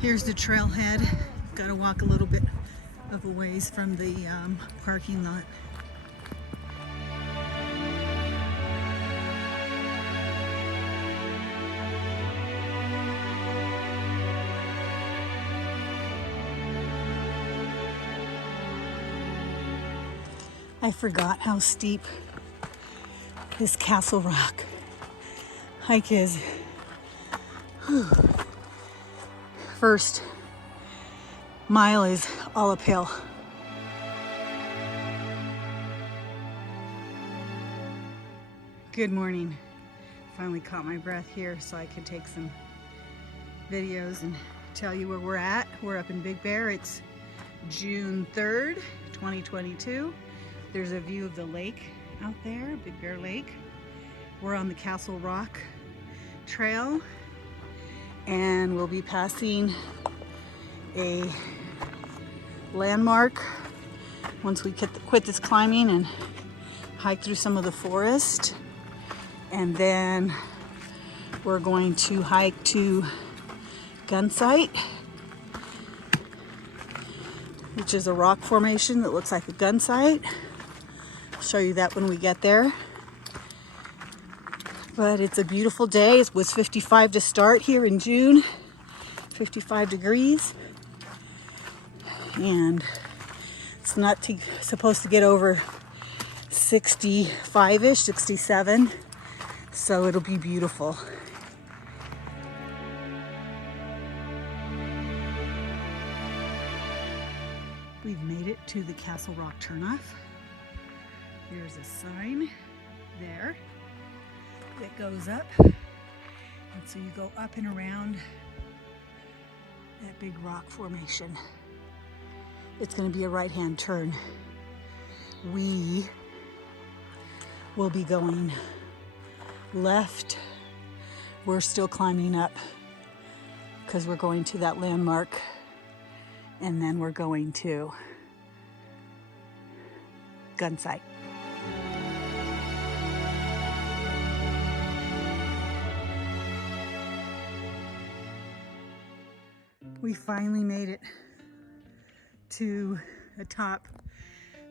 Here's the trailhead. Got to walk a little bit of a ways from the parking lot. I forgot how steep this Castle Rock hike is. Whew. First mile is all uphill. Good morning. Finally caught my breath here so I could take some videos and tell you where we're at. We're up in Big Bear. It's June 3rd, 2022. There's a view of the lake out there, Big Bear Lake. We're on the Castle Rock Trail, and we'll be passing a landmark once we quit this climbing and hike through some of the forest. And then we're going to hike to Gunsight, which is a rock formation that looks like a gun sight. I'll show you that when we get there. But it's a beautiful day. It was 55 to start here in June, 55 degrees. And it's not supposed to get over 65-ish, 67. So it'll be beautiful. We've made it to the Castle Rock turnoff. There's a sign there that goes up, and so you go up and around that big rock formation. It's going to be a right-hand turn. We will be going left. We're still climbing up because we're going to that landmark, and then we're going to Gunsight. We finally made it to the top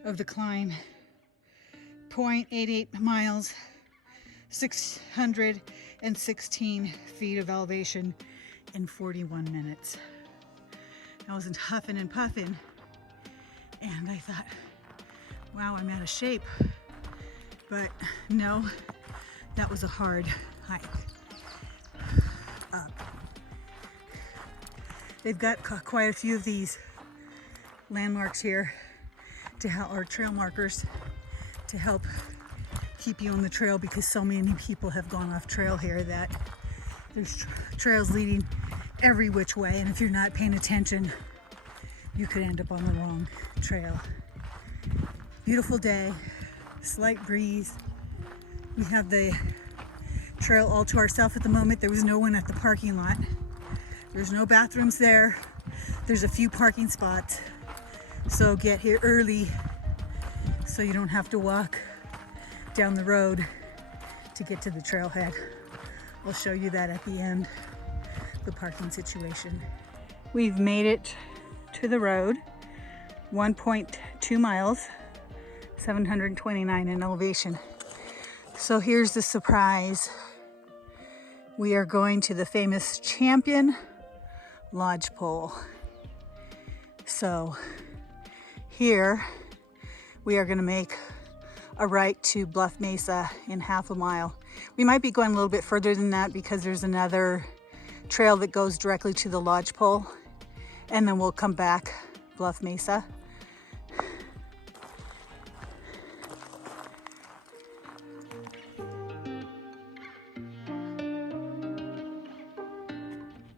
of the climb. 0.88 miles, 616 feet of elevation in 41 minutes. I was huffing and puffing, and I thought, wow, I'm out of shape. But no, that was a hard hike up. They've got quite a few of these landmarks here to help, or trail markers, to help keep you on the trail, because so many people have gone off trail here that there's trails leading every which way, and if you're not paying attention, you could end up on the wrong trail. Beautiful day, slight breeze. We have the trail all to ourselves at the moment. There was no one at the parking lot. There's no bathrooms there. There's a few parking spots. So get here early so you don't have to walk down the road to get to the trailhead. I'll show you that at the end, the parking situation. We've made it to the road, 1.2 miles, 729 in elevation. So here's the surprise. We are going to the famous Champion Lodgepole. So here we are going to make a right to Bluff Mesa in half a mile. We might be going a little bit further than that because there's another trail that goes directly to the lodgepole, and then we'll come back Bluff Mesa.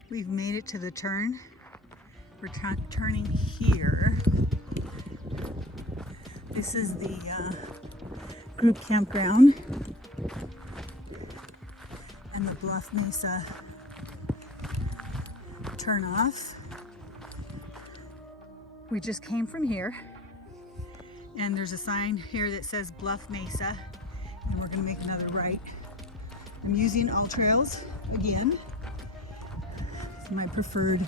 We've made it to the turn. We're turning here. This is the group campground and the Bluff Mesa turn off. We just came from here, and there's a sign here that says Bluff Mesa, and we're going to make another right. I'm using AllTrails again. It's my preferred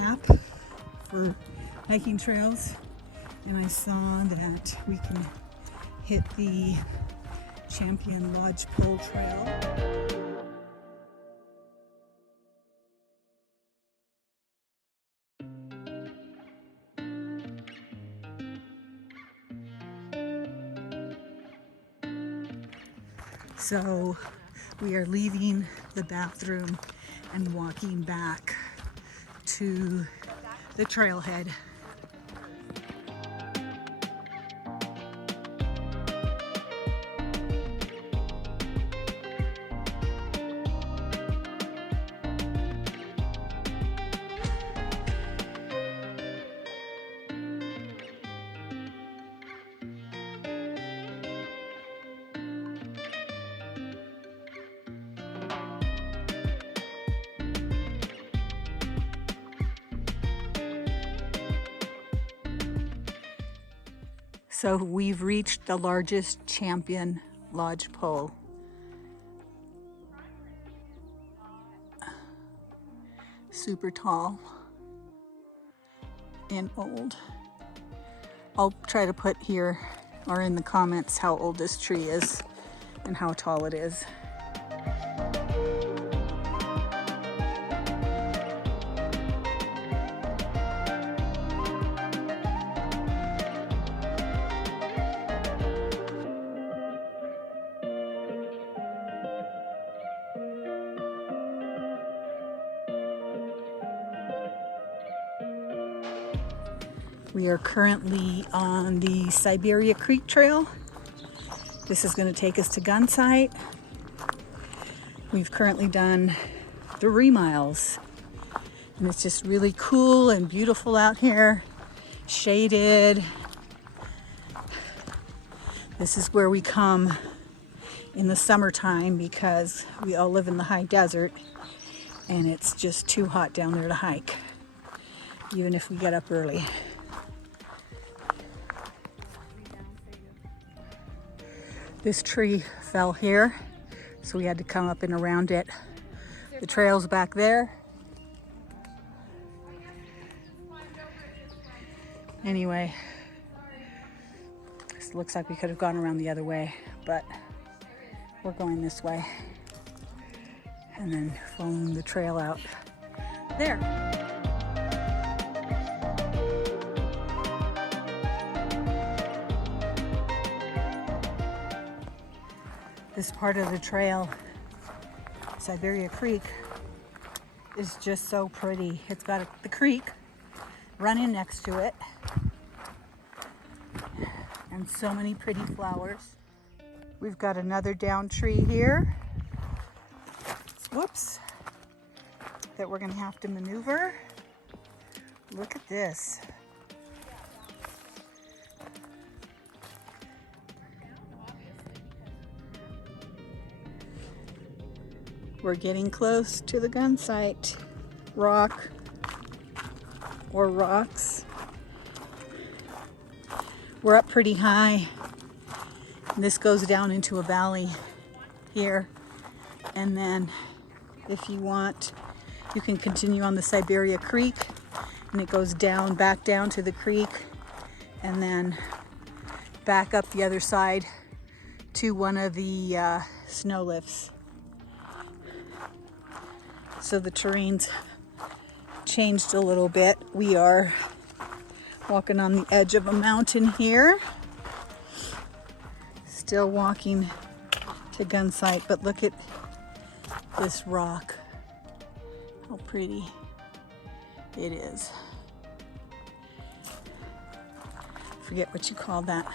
app for hiking trails, and I saw that we can hit the Champion Lodgepole Trail. So we are leaving the bathroom and walking back to the trailhead. So we've reached the largest Champion Lodgepole. Super tall and old. I'll try to put here or in the comments how old this tree is and how tall it is. We are currently on the Siberia Creek Trail. This is going to take us to Gunsight. We've currently done 3 miles, and it's just really cool and beautiful out here, shaded. This is where we come in the summertime because we all live in the high desert and it's just too hot down there to hike, even if we get up early. This tree fell here, so we had to come up and around it. The trail's back there. Anyway, this looks like we could have gone around the other way, but we're going this way and then following the trail out there. This part of the trail, Siberia Creek, is just so pretty. It's got the creek running next to it and so many pretty flowers. We've got another down tree here. Whoops, that we're gonna have to maneuver. Look at this. We're getting close to the Gunsight rock or rocks. We're up pretty high. This goes down into a valley here. And then if you want, you can continue on the Siberia Creek and it goes down, back down to the creek and then back up the other side to one of the snow lifts. So the terrain's changed a little bit. We are walking on the edge of a mountain here. Still walking to Gunsight, but look at this rock. How pretty it is. Forget what you call that.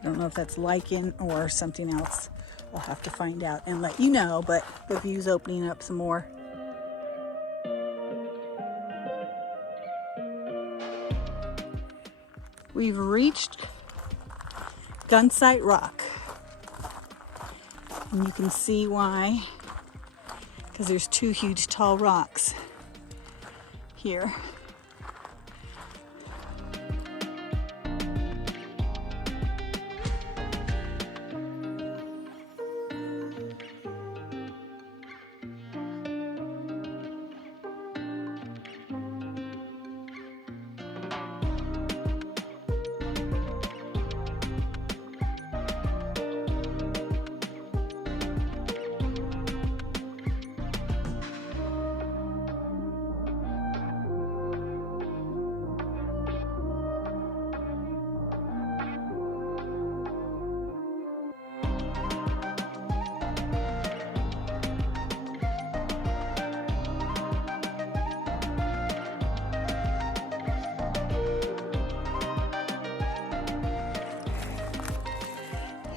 I don't know if that's lichen or something else. I'll have to find out and let you know, but the view's opening up some more. We've reached Gunsight Rock. And you can see why, because there's 2 huge tall rocks here.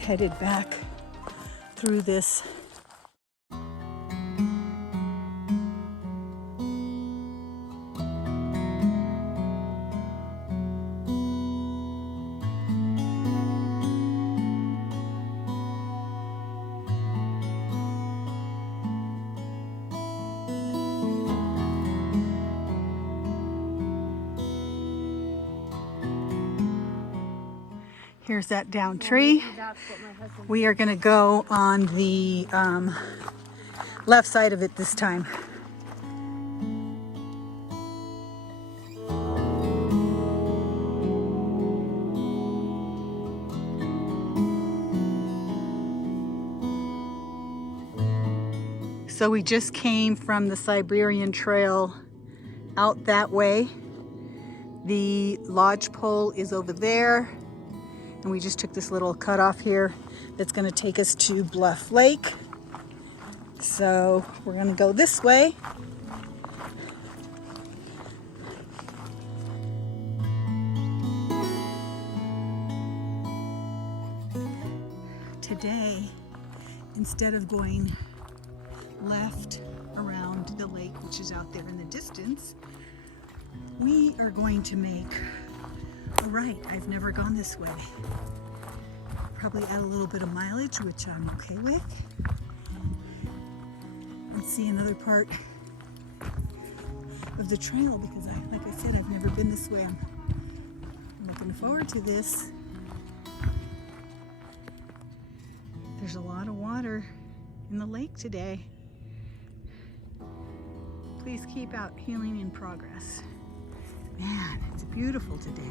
headed back through this Here's that down tree. We are going to go on the left side of it this time. So we just came from the Siberian Trail out that way. The lodgepole is over there. And we just took this little cutoff here that's going to take us to Bluff Lake. So we're going to go this way. Today, instead of going left around the lake, which is out there in the distance, we are going to make a right. I've never gone this way. Probably add a little bit of mileage, which I'm okay with. Let's see another part of the trail because like I said, I've never been this way. I'm looking forward to this. There's a lot of water in the lake today. Please keep out healing in progress. Man, it's beautiful today.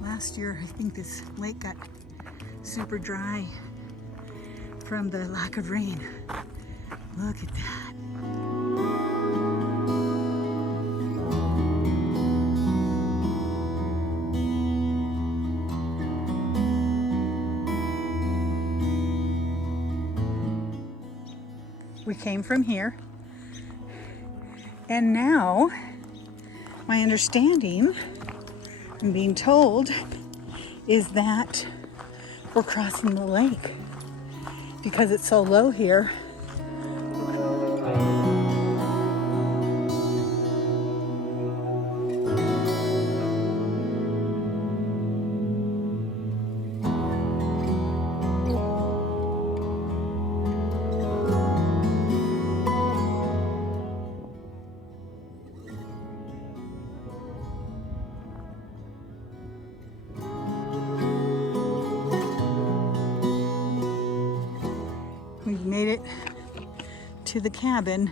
Last year, I think this lake got super dry from the lack of rain. Look at that. We came from here, and now my understanding, I'm being told, is that we're crossing the lake because it's so low here. We've made it to the cabin.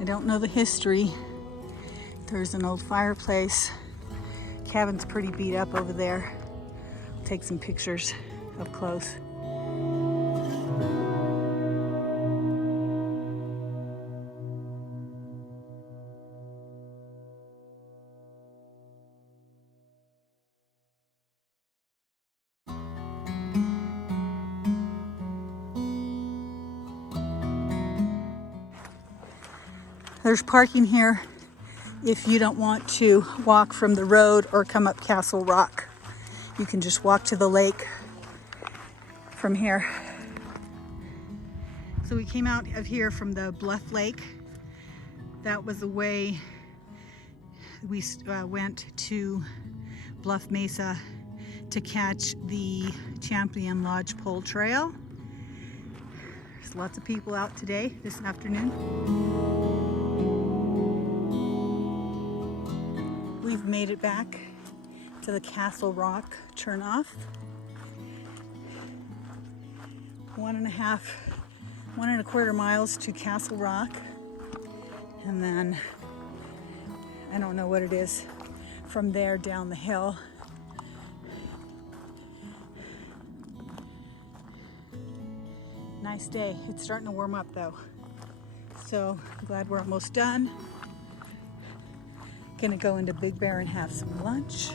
I don't know the history. There's an old fireplace. Cabin's pretty beat up over there. I'll take some pictures up close. There's parking here if you don't want to walk from the road or come up Castle Rock. You can just walk to the lake from here. So we came out of here from the Bluff Lake. That was the way we went to Bluff Mesa to catch the Champion Lodgepole Trail. There's lots of people out today, this afternoon. We've made it back to the Castle Rock turnoff. 1.25 miles to Castle Rock. And then, I don't know what it is, from there down the hill. Nice day. It's starting to warm up though. So, I'm glad we're almost done. Gonna go into Big Bear and have some lunch.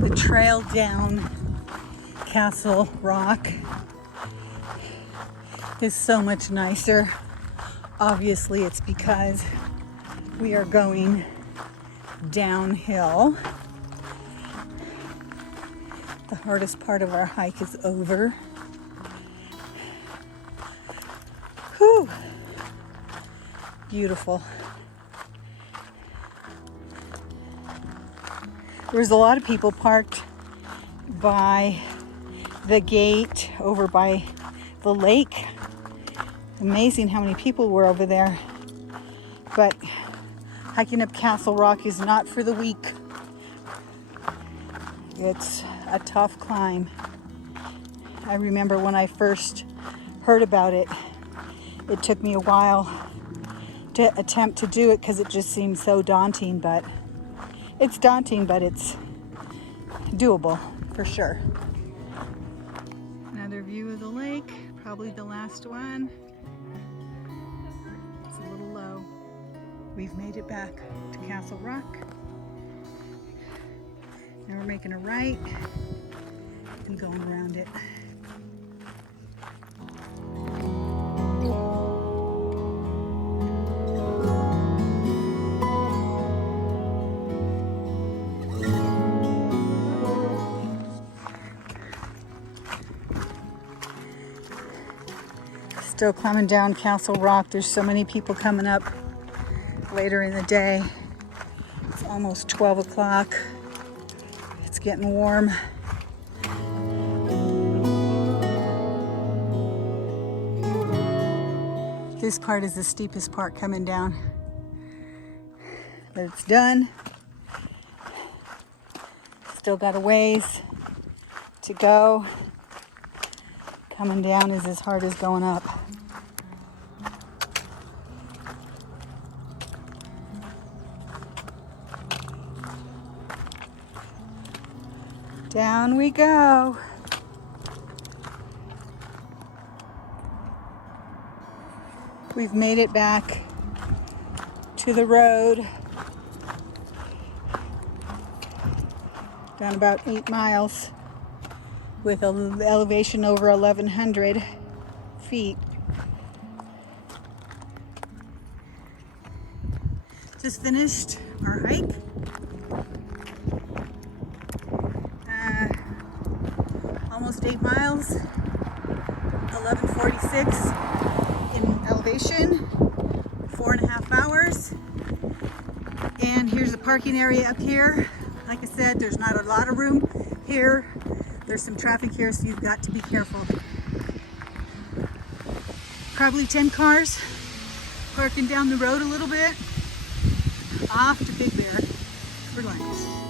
The trail down Castle Rock is so much nicer. Obviously it's because We are going downhill. The hardest part of our hike is over. Whew. Beautiful. There's a lot of people parked by the gate over by the lake. Amazing how many people were over there. But hiking up Castle Rock is not for the weak. It's a tough climb. I remember when I first heard about it, it took me a while to attempt to do it because it just seemed so daunting, but it's daunting, but it's doable for sure. Another view of the lake, probably the last one. It's a little low. We've made it back to Castle Rock. Now we're making a right and going around it. Still climbing down Castle Rock. There's so many people coming up later in the day. It's almost 12 o'clock. It's getting warm. This part is the steepest part coming down. But it's done. Still got a ways to go. Coming down is as hard as going up. Down we go. We've made it back to the road. Down about 8 miles with an elevation over 1,100 feet. Just finished our hike. Almost 8 miles, 1146 in elevation, 4.5 hours. And here's the parking area up here. Like I said, there's not a lot of room here. There's some traffic here, so you've got to be careful. Probably 10 cars parking down the road a little bit. Off to Big Bear for lunch.